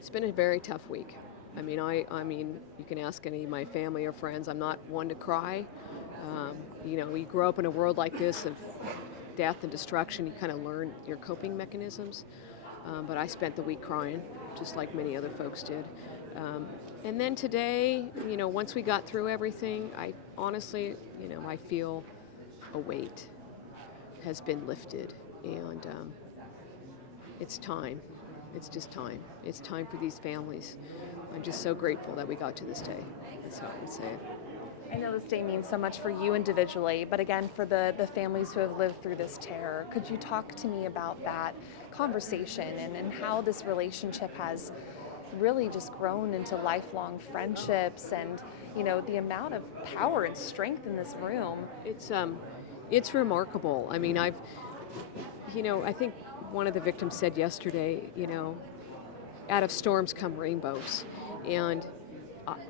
It's been a very tough week. I mean, you can ask any of my family or friends. I'm not one to cry. We grow up in a world like this of death and destruction. You kind of learn your coping mechanisms. But I spent the week crying, just like many other folks did. Um, and then today, once we got through everything, I honestly, I feel a weight has been lifted, and it's time. It's just time. It's time for these families. I'm just so grateful that we got to this day. That's how I would say it. I know this day means so much for you individually, but again, for the families who have lived through this terror, could you talk to me about that conversation and how this relationship has really just grown into lifelong friendships and, the amount of power and strength in this room? It's remarkable. I mean, I think one of the victims said yesterday, out of storms come rainbows. And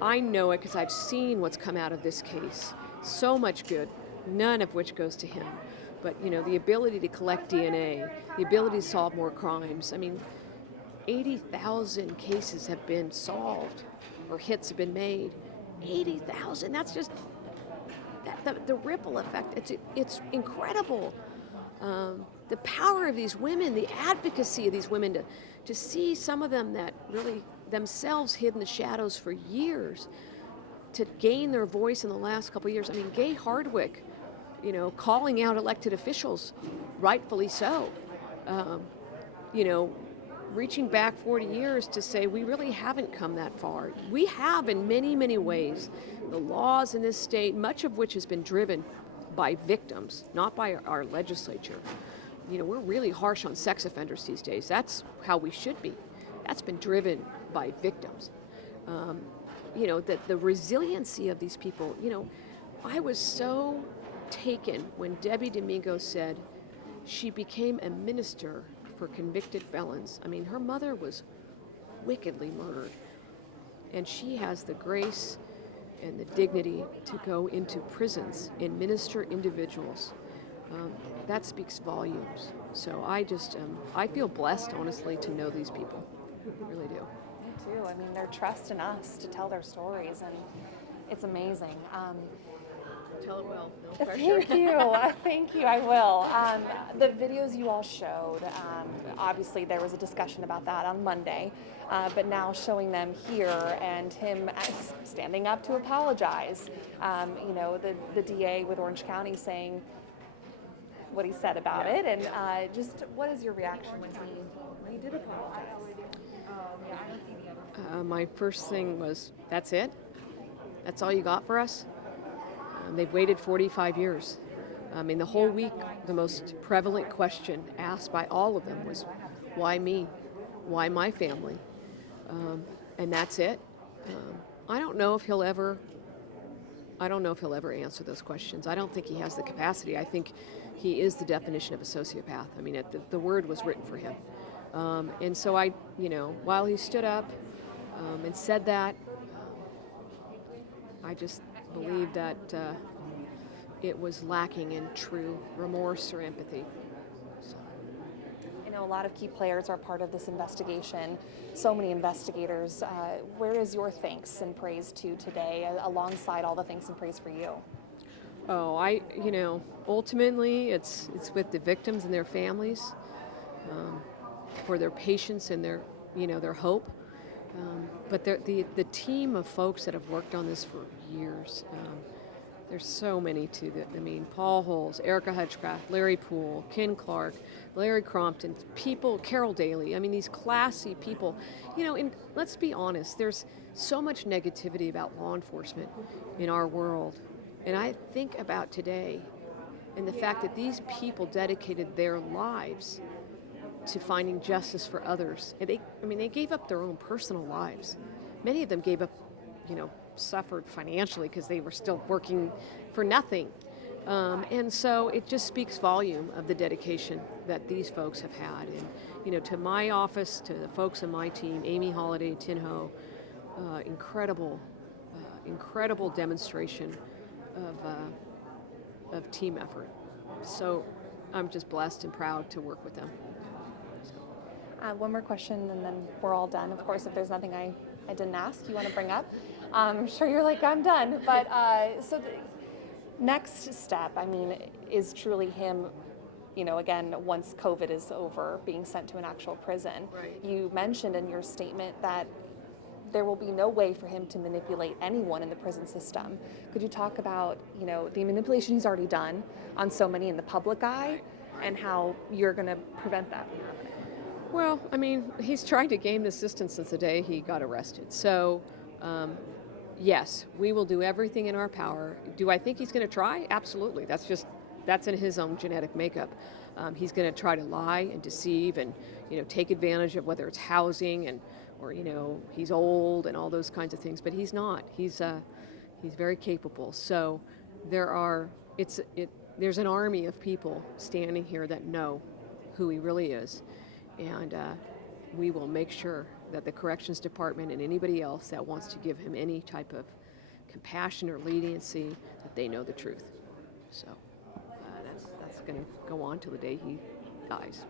I know it because I've seen what's come out of this case. So much good, none of which goes to him. But, the ability to collect DNA, the ability to solve more crimes. I mean, 80,000 cases have been solved or hits have been made. 80,000, that's just the ripple effect. It's incredible. The power of these women, the advocacy of these women to see some of them that really themselves hid in the shadows for years, to gain their voice in the last couple of years. I mean, Gay Hardwick, calling out elected officials, rightfully so. Reaching back 40 years to say we really haven't come that far. We have in many, many ways. The laws in this state, much of which has been driven by victims, not by our legislature. We're really harsh on sex offenders these days. That's how we should be. That's been driven by victims. The resiliency of these people. I was so taken when Debbie Domingo said she became a minister for convicted felons. I mean, her mother was wickedly murdered, and she has the grace and the dignity to go into prisons and minister individuals. That speaks volumes. So I feel blessed, honestly, to know these people. I really do. Me too. I mean, their trust in us to tell their stories, and it's amazing. Tell it well. No pressure. Thank you. Thank you. I will. The videos you all showed, obviously there was a discussion about that on Monday, but now showing them here and him standing up to apologize. The DA with Orange County saying what he said about it, and just what is your reaction when he did apologize? My first thing was, that's it? That's all you got for us? They've waited 45 years. I mean, the whole week, the most prevalent question asked by all of them was, why me? Why my family? And that's it. I don't know if he'll ever answer those questions. I don't think he has the capacity. I think he is the definition of a sociopath. I mean, the word was written for him. And so while he stood up and said that, I just believe that it was lacking in true remorse or empathy. So. I know a lot of key players are part of this investigation, so many investigators. Where is your thanks and praise to today, alongside all the thanks and praise for you? Oh, ultimately it's with the victims and their families, for their patience and their hope. But the team of folks that have worked on this for years, there's so many to that. I mean, Paul Holes, Erica Hutchcraft, Larry Poole, Ken Clark, Larry Crompton, Carol Daly. I mean, these classy people. And let's be honest, there's so much negativity about law enforcement in our world. And I think about today and the fact that these people dedicated their lives to finding justice for others. And they gave up their own personal lives. Many of them gave up, suffered financially because they were still working for nothing. And so it just speaks volume of the dedication that these folks have had. And, to my office, to the folks on my team, Amy Holliday, Tin Ho, incredible demonstration of team effort. So I'm just blessed and proud to work with them. One more question, and then we're all done. Of course, if there's nothing I didn't ask you want to bring up, I'm sure you're like, I'm done. But so the next step, I mean, is truly him, again, once COVID is over, being sent to an actual prison. Right. You mentioned in your statement that there will be no way for him to manipulate anyone in the prison system. Could you talk about, the manipulation he's already done on so many in the public eye, and how you're going to prevent that from happening? Well, I mean, he's tried to game the system since the day he got arrested. So, yes, we will do everything in our power. Do I think he's going to try? Absolutely. That's in his own genetic makeup. He's going to try to lie and deceive and, take advantage of whether it's housing or he's old and all those kinds of things. But he's not. He's very capable. So there's an army of people standing here that know who he really is. And we will make sure that the corrections department and anybody else that wants to give him any type of compassion or leniency, that they know the truth. So that's going to go on till the day he dies.